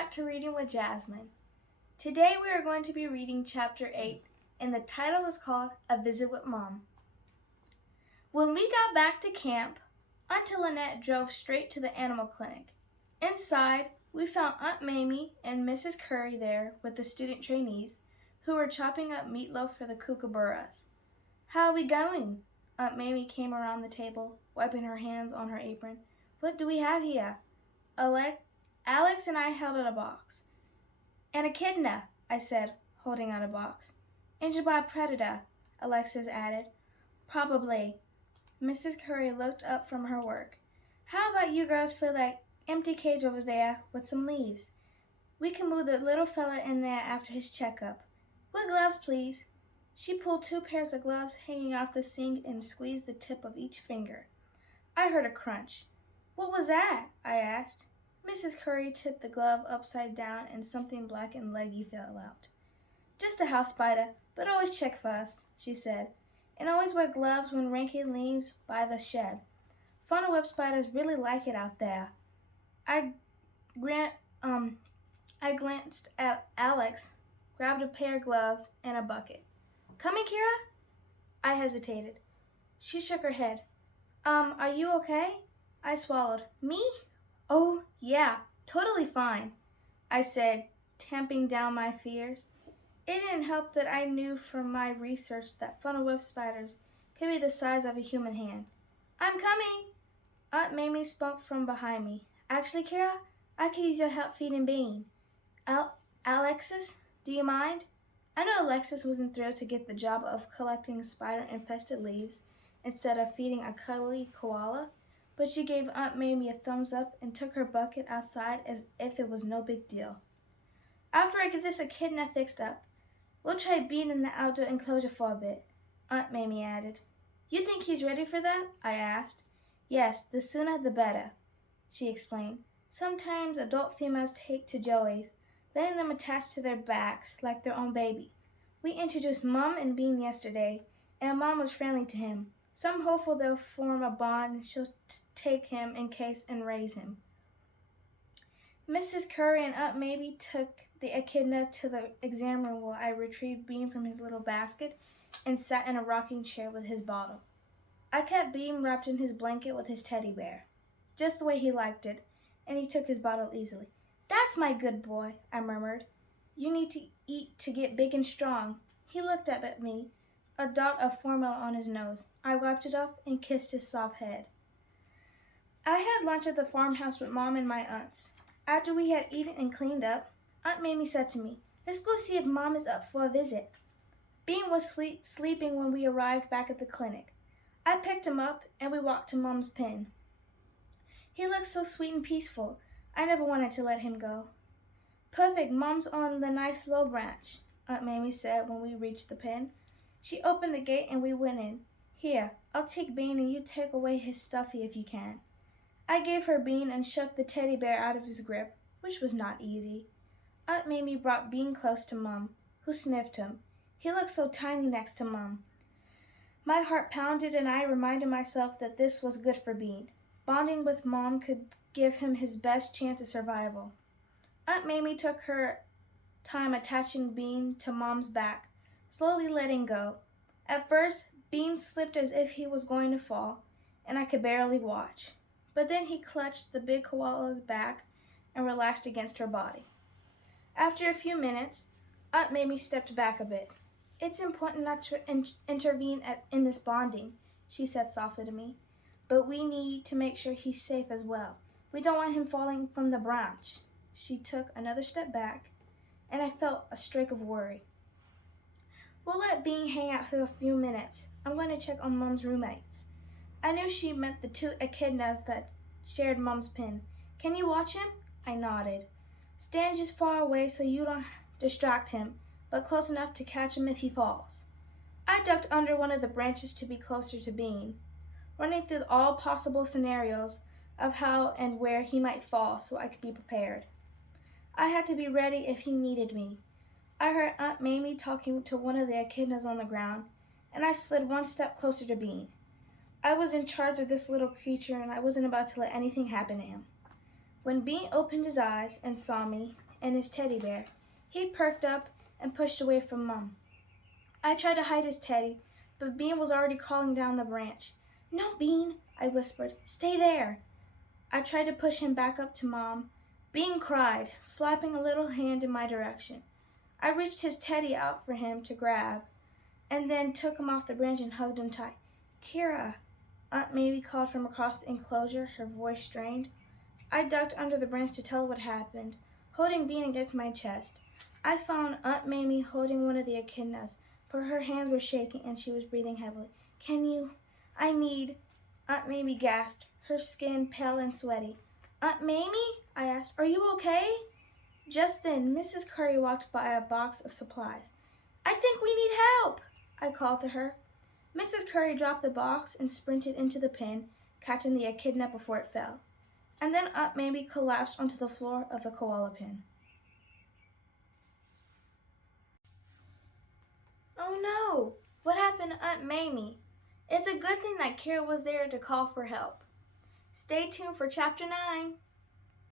back to Reading with Jasmine. Today we are going to be reading Chapter 8, and the title is called A Visit with Mom. When we got back to camp, Aunt Lynette drove straight to the animal clinic. Inside, we found Aunt Mamie and Mrs. Curry there with the student trainees, who were chopping up meatloaf for the kookaburras. "How are we going?" Aunt Mamie came around the table, wiping her hands on her apron. "What do we have here?" Alex and I held out a box. "An echidna," I said, holding out a box. "Injured by a predator," Alexis added. "Probably." Mrs. Curry looked up from her work. "How about you girls fill that empty cage over there with some leaves? We can move the little fella in there after his checkup. With gloves, please." She pulled 2 pairs of gloves hanging off the sink and squeezed the tip of each finger. I heard a crunch. "What was that?" I asked. Mrs. Curry tipped the glove upside down and something black and leggy fell out. "Just a house spider, but always check first," she said, "and always wear gloves when raking leaves by the shed. Funnel web spiders really like it out there." I glanced at Alex, grabbed a pair of gloves and a bucket. "Coming, Kira?" I hesitated. She shook her head. Are you okay?" I swallowed. "Me? Oh, yeah, totally fine," I said, tamping down my fears. It didn't help that I knew from my research that funnel web spiders could be the size of a human hand. "I'm coming!" Aunt Mamie spoke from behind me. "Actually, Kara, I could use your help feeding Bean." Alexis, do you mind?" I know Alexis wasn't thrilled to get the job of collecting spider-infested leaves instead of feeding a cuddly koala, but she gave Aunt Mamie a thumbs up and took her bucket outside as if it was no big deal. "After I get this echidna fixed up, we'll try Bean in the outdoor enclosure for a bit," Aunt Mamie added. "You think he's ready for that?" I asked. "Yes, the sooner the better," she explained. "Sometimes adult females take to joeys, letting them attach to their backs like their own baby. We introduced Mom and Bean yesterday, and Mom was friendly to him, so I'm hopeful they'll form a bond and she'll take him in case and raise him." Mrs. Curry and Aunt Mamie took the echidna to the exam room while I retrieved Bean from his little basket and sat in a rocking chair with his bottle. I kept Bean wrapped in his blanket with his teddy bear, just the way he liked it, and he took his bottle easily. "That's my good boy," I murmured. "You need to eat to get big and strong." He looked up at me, a dot of formula on his nose. I wiped it off and kissed his soft head. I had lunch at the farmhouse with Mom and my aunts. After we had eaten and cleaned up, Aunt Mamie said to me, "Let's go see if Mom is up for a visit." Bean was sleeping when we arrived back at the clinic. I picked him up and we walked to Mom's pen. He looked so sweet and peaceful. I never wanted to let him go. "Perfect, Mom's on the nice low branch," Aunt Mamie said when we reached the pen. She opened the gate and we went in. "Here, I'll take Bean and you take away his stuffy if you can." I gave her Bean and shook the teddy bear out of his grip, which was not easy. Aunt Mamie brought Bean close to Mom, who sniffed him. He looked so tiny next to Mom. My heart pounded and I reminded myself that this was good for Bean. Bonding with Mom could give him his best chance of survival. Aunt Mamie took her time attaching Bean to Mom's back, slowly letting go. At first, Bean slipped as if he was going to fall, and I could barely watch. But then he clutched the big koala's back and relaxed against her body. After a few minutes, Aunt Mamie stepped back a bit. "It's important not to intervene in this bonding," she said softly to me. "But we need to make sure he's safe as well. We don't want him falling from the branch." She took another step back, and I felt a streak of worry. "We'll let Bean hang out here a few minutes. I'm going to check on Mom's roommates." I knew she meant the 2 echidnas that shared Mom's pen. "Can you watch him?" I nodded. "Stand just far away so you don't distract him, but close enough to catch him if he falls." I ducked under one of the branches to be closer to Bean, running through all possible scenarios of how and where he might fall so I could be prepared. I had to be ready if he needed me. I heard Aunt Mamie talking to one of the echidnas on the ground, and I slid 1 step closer to Bean. I was in charge of this little creature and I wasn't about to let anything happen to him. When Bean opened his eyes and saw me, and his teddy bear. He perked up and pushed away from Mom. I tried to hide his teddy, but Bean was already crawling down the branch. "No, Bean," I whispered. "Stay there." I tried to push him back up to Mom. Bean cried, flapping a little hand in my direction. I reached his teddy out for him to grab, and then took him off the branch and hugged him tight. "Kira," Aunt Mamie called from across the enclosure, her voice strained. I ducked under the branch to tell what happened, holding Bean against my chest. I found Aunt Mamie holding one of the echidnas, but her hands were shaking and she was breathing heavily. I need," Aunt Mamie gasped, her skin pale and sweaty. "Aunt Mamie?" I asked. "Are you okay?" Just then, Mrs. Curry walked by a box of supplies. "I think we need help," I called to her. Mrs. Curry dropped the box and sprinted into the pen, catching the echidna before it fell. And then Aunt Mamie collapsed onto the floor of the koala pen. "Oh no! What happened to Aunt Mamie?" It's a good thing that Kira was there to call for help. Stay tuned for Chapter 9.